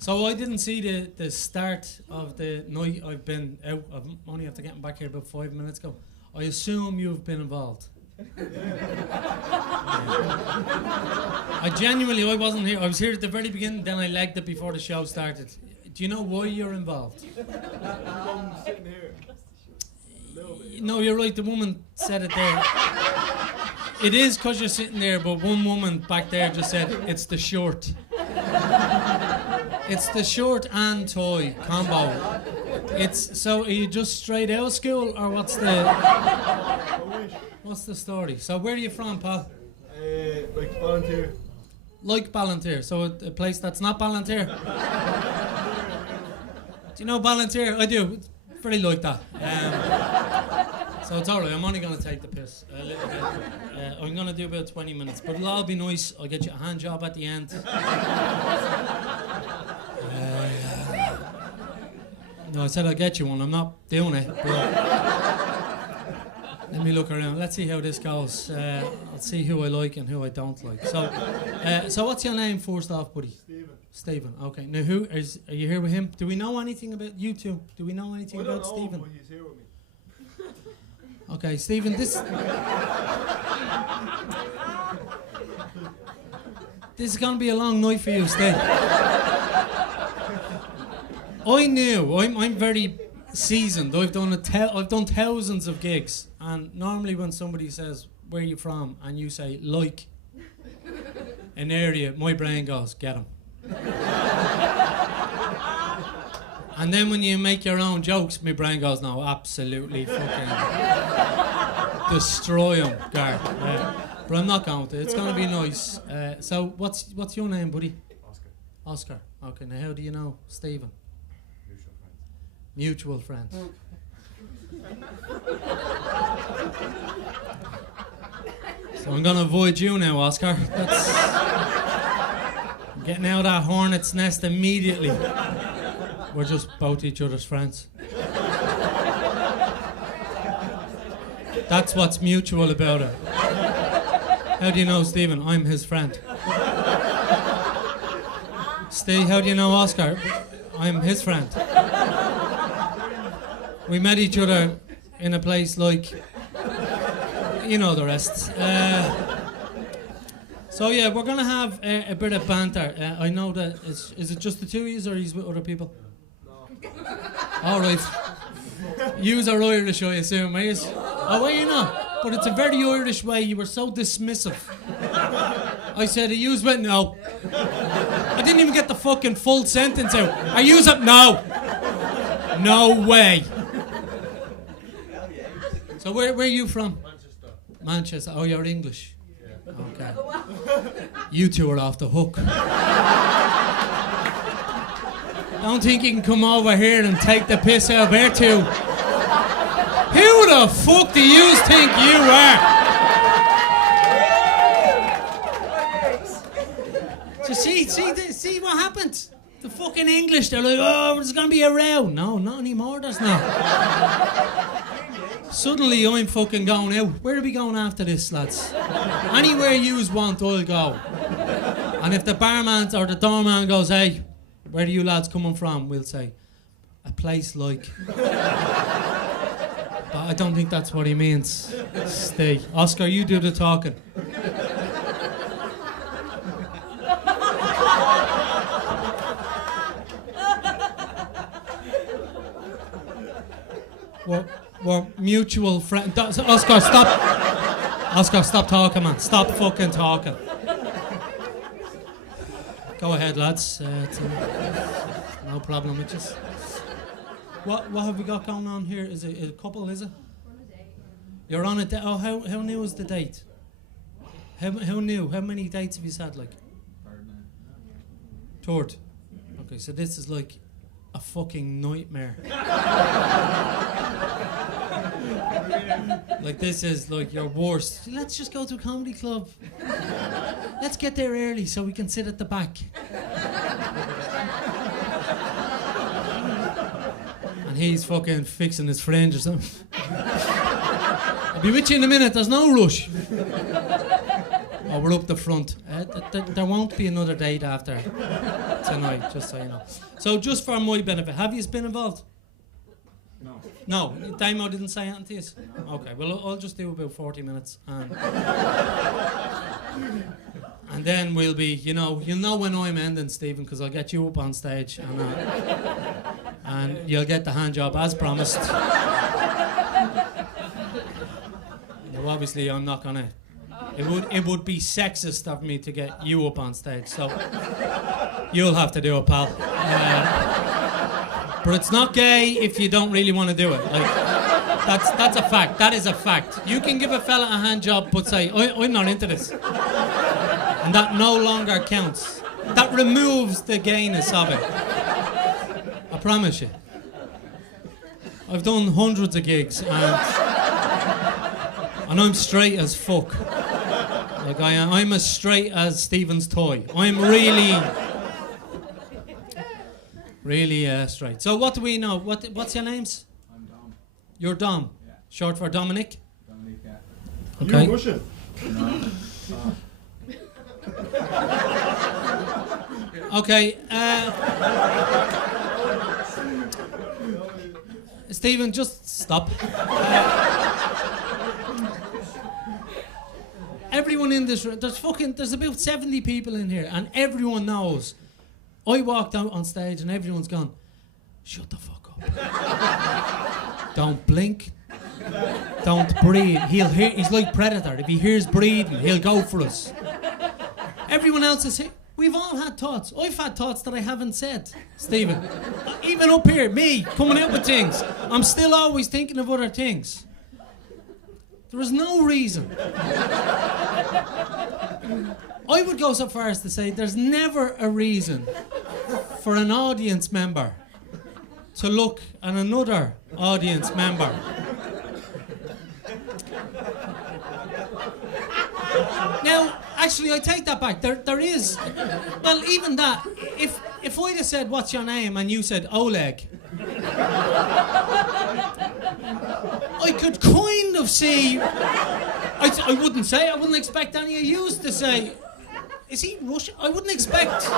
So I didn't see the start of the night I've been out. I've only after getting back here about 5 minutes ago. I assume you've been involved. I wasn't here. I was here at the very beginning, then I legged it before the show started. Do you know why you're involved? I'm sitting here. No, you're right. The woman said it there. It is because you're sitting there, but one woman back there just said, it's the short. It's the short and toy combo. So are you just straight out of school, or what's the story? So where are you from, pal? Like Ballantyre. Like Ballantyre, so a place that's not Ballantyre? Do you know Ballantyre? I do. It's very like that. So it's alright, I'm only going to take the piss a little bit. I'm going to do about 20 minutes, but it'll all be nice. I'll get you a hand job at the end. No, I said I'll get you one. I'm not doing it. But let me look around. Let's see how this goes. I'll see who I like and who I don't like. So what's your name first off, buddy? Stephen. Okay. Now, are you here with him? Do we know anything about you two? Do we know anything about Stephen? I don't know, but he's here with me. Okay, Stephen, this is going to be a long night for you, Steve. I knew. I'm very seasoned. I've done thousands of gigs, and normally when somebody says, where are you from? And you say, like an area, my brain goes, get him. And then when you make your own jokes, my brain goes, no, absolutely fucking destroy him, Gar. But I'm not going to. It's going to be nice. So what's your name, buddy? Oscar. Okay, now how do you know Stephen? Mutual friends. So I'm going to avoid you now, Oscar. I'm getting out of that hornet's nest immediately. We're just both each other's friends. That's what's mutual about it. How do you know Stephen? I'm his friend. Steve, how do you know Oscar? I'm his friend. We met each other in a place like, you know the rest. So yeah, we're gonna have a bit of banter. I know that is it just the two of you, or he's with other people? All right. Yous are Irish, I assume, are yous? Oh, well, you know. But it's a very Irish way. You were so dismissive. I said, are yous went? No. I didn't even get the fucking full sentence out. Are yous up? No. No way. So where are you from? Manchester. Manchester. Oh, you're English. Yeah. Okay. You two are off the hook. Don't think you can come over here and take the piss out of her two. Who the fuck do you think you are? So see what happens? The fucking English, they're like, oh, there's going to be a row. No, not anymore, there's not. Suddenly I'm fucking going out. Where are we going after this, lads? Anywhere yous want, I'll go. And if the barman or the doorman goes, hey, where are you lads coming from? We'll say, a place like. But I don't think that's what he means. Stay. Oscar, you do the talking. We're mutual friends. Oscar, stop. Oscar, stop talking, man. Stop fucking talking. Go ahead, lads. No problem. It just. What have we got going on here? Is it a couple? Is it? You're on a date. Oh, how new is the date? How new? How many dates have you had? Like. Third. Okay, so this is like a fucking nightmare. Like this is like your worst. Let's just go to a comedy club. Let's get there early so we can sit at the back. And he's fucking fixing his fringe or something. I'll be with you in a minute, there's no rush. Oh, we're up the front. There won't be another date after tonight, just so you know. So just for my benefit, have you been involved? No. No, Damo didn't say anything to you? Okay, well, I'll just do about 40 minutes. And then we'll be, you'll know when I'm ending, Stephen, because I'll get you up on stage and you'll get the hand job as promised. Now, obviously, I'm not going to. It would be sexist of me to get you up on stage, so you'll have to do it, pal. But it's not gay if you don't really want to do it. Like, that's a fact. That is a fact. You can give a fella a hand job, but say, I'm not into this. And that no longer counts. That removes the gayness of it. I promise you. I've done hundreds of gigs and I'm straight as fuck. Like I'm as straight as Stephen's toy. I'm really straight. So what do we know? What's your names? I'm Dom. You're Dom. Yeah. Short for Dominic. Dominic, yeah. Okay. You Russian? No. Okay. Stephen, just stop. Everyone in this room, there's about 70 people in here, and everyone knows. I walked out on stage and everyone's gone, shut the fuck up. Don't blink. Don't breathe. He's like Predator. If he hears breathing, he'll go for us. Everyone else is here. We've all had thoughts. I've had thoughts that I haven't said, Stephen. Even up here, me, coming out with things. I'm still always thinking of other things. There is no reason. I would go so far as to say there's never a reason for an audience member to look at another audience member. Now, actually, I take that back. There is, well, even that. If I'd have said, "What's your name?" and you said Oleg, I could kind of see. I wouldn't say. I wouldn't expect any of you to say, "Is he Russian?" I wouldn't expect.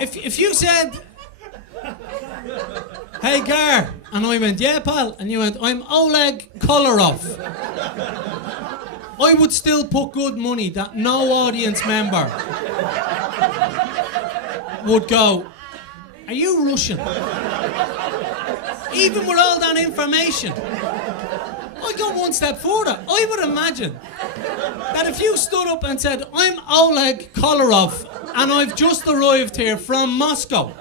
If you said, "Hey, Gar," and I went, "Yeah, pal," and you went, "I'm Oleg Kolarov," I would still put good money that no audience member would go, "Are you Russian?" Even with all that information. I'd go one step further. I would imagine that if you stood up and said, "I'm Oleg Kolarov and I've just arrived here from Moscow,"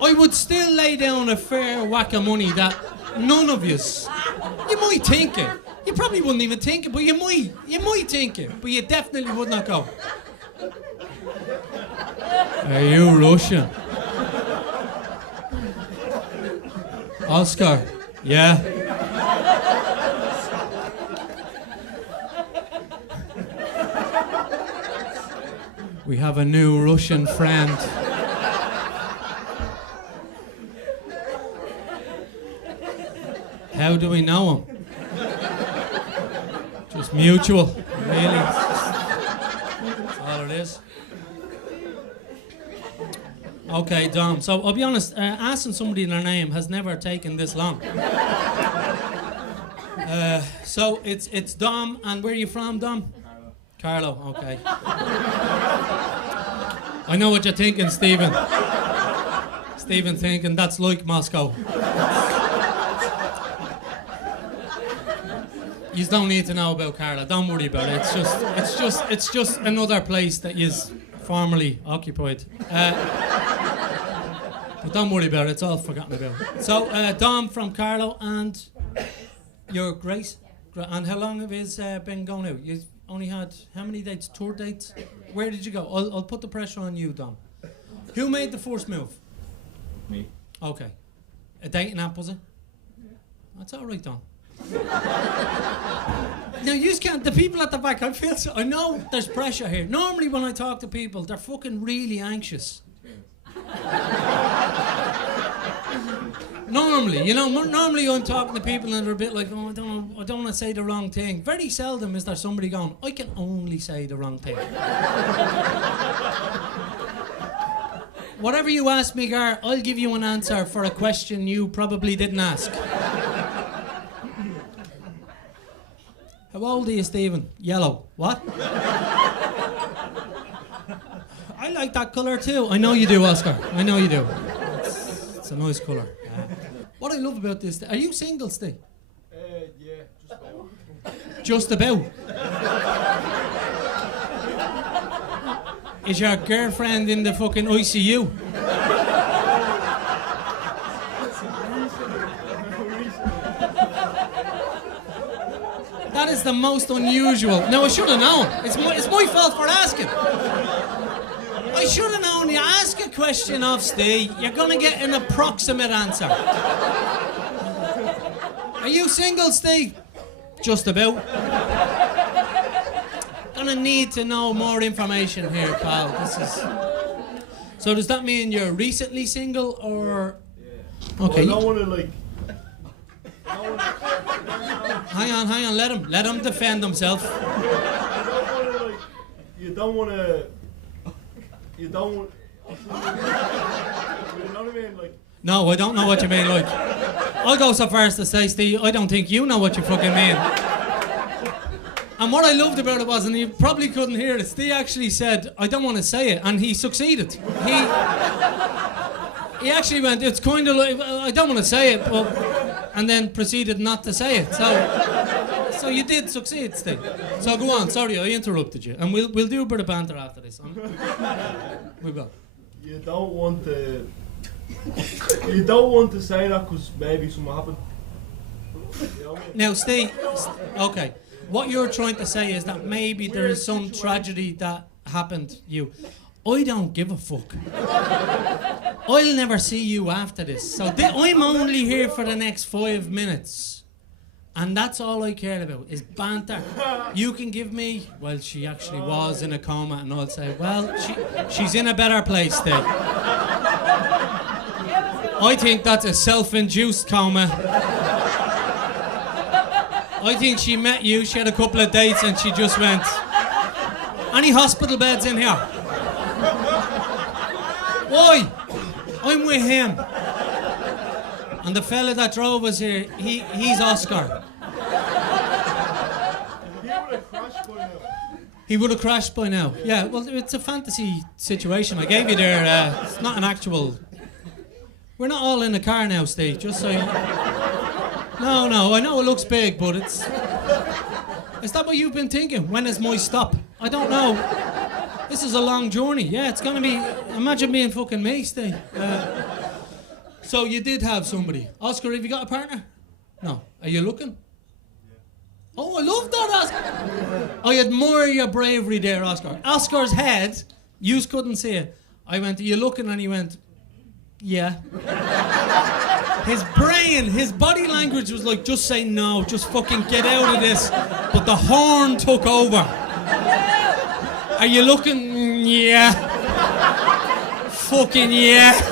I would still lay down a fair whack of money that none of you might think it. You probably wouldn't even think it, but you might think it, but you definitely would not go, "Are you Russian?" Oscar, yeah. We have a new Russian friend. How do we know him? Just mutual, really. That's all it is. Okay, Dom. So I'll be honest, asking somebody their name has never taken this long. So it's Dom, and where are you from, Dom? Carlo, okay. I know what you're thinking, Stephen. Stephen thinking that's like Moscow. You don't need to know about Carlo. Don't worry about it. It's just another place that is formerly occupied. But don't worry about it. It's all forgotten about. So Dom from Carlo, and you're Grace. And how long have you been going out? You only had how many dates? Tour dates? Where did you go? I'll put the pressure on you, Dom. Who made the first move? Me. Okay. A dating app, was it? That's all right, Dom. Now you can't. The people at the back, I know there's pressure here. Normally when I talk to people, they're fucking really anxious. Normally, you know, normally I'm talking to people and they're a bit like, oh, I don't want to say the wrong thing. Very seldom is there somebody going, I can only say the wrong thing. Whatever you ask me, Gar, I'll give you an answer for a question you probably didn't ask. How old are you, Stephen? Yellow. What? I like that colour too. I know you do, Oscar. I know you do. It's a nice colour. What I love about this, are you single, Steve? Yeah, Just just about. about? Is your girlfriend in the fucking ICU? That is the most unusual. No, I should have known. It's my fault for asking. I should have known. You ask a question of Steve, you're going to get an approximate answer. Are you single, Steve? Just about. Gonna need to know more information here, pal. So does that mean you're recently single, or? Yeah. Okay. Well, I don't want to like. Hang on. Let him defend himself. You don't want to. You know what I mean? Like. No, I don't know what you mean. Like, I'll go so far as to say, Steve, I don't think you know what you fucking mean. And what I loved about it was, and you probably couldn't hear it, Steve actually said, I don't want to say it, and he succeeded. He actually went, it's kind of like, I don't want to say it, but, and then proceeded not to say it. So you did succeed, Steve. So go on, sorry, I interrupted you. And we'll do a bit of banter after this. We will. You don't want to. You don't want to say that because maybe something happened. You know what I mean? Now, Steve, okay. What you're trying to say is that maybe there is some tragedy that happened to you. I don't give a fuck. I'll never see you after this. So I'm only here for the next 5 minutes. And that's all I care about, is banter. You can give me, well, she actually was in a coma, and I'll say, well, she's in a better place, Steve. I think that's a self-induced coma. I think she met you, she had a couple of dates, and she just went, any hospital beds in here? Why? I'm with him. And the fella that drove us here, he's Oscar. He would have crashed by now. Yeah, well, it's a fantasy situation I gave you there. It's not an actual... We're not all in the car now, Steve, just so you... No, I know it looks big, but it's... Is that what you've been thinking? When is my stop? I don't know. This is a long journey. Yeah, it's going to be... Imagine being fucking me, Steve. So you did have somebody. Oscar, have you got a partner? No. Are you looking? Yeah. Oh, I love that, Oscar. I admire your bravery there, Oscar. Oscar's head, you couldn't see it. I went, are you looking? And he went, yeah. His brain, his body language was like, just say no, just fucking get out of this. But the horn took over. Are you looking? Yeah. Fucking yeah.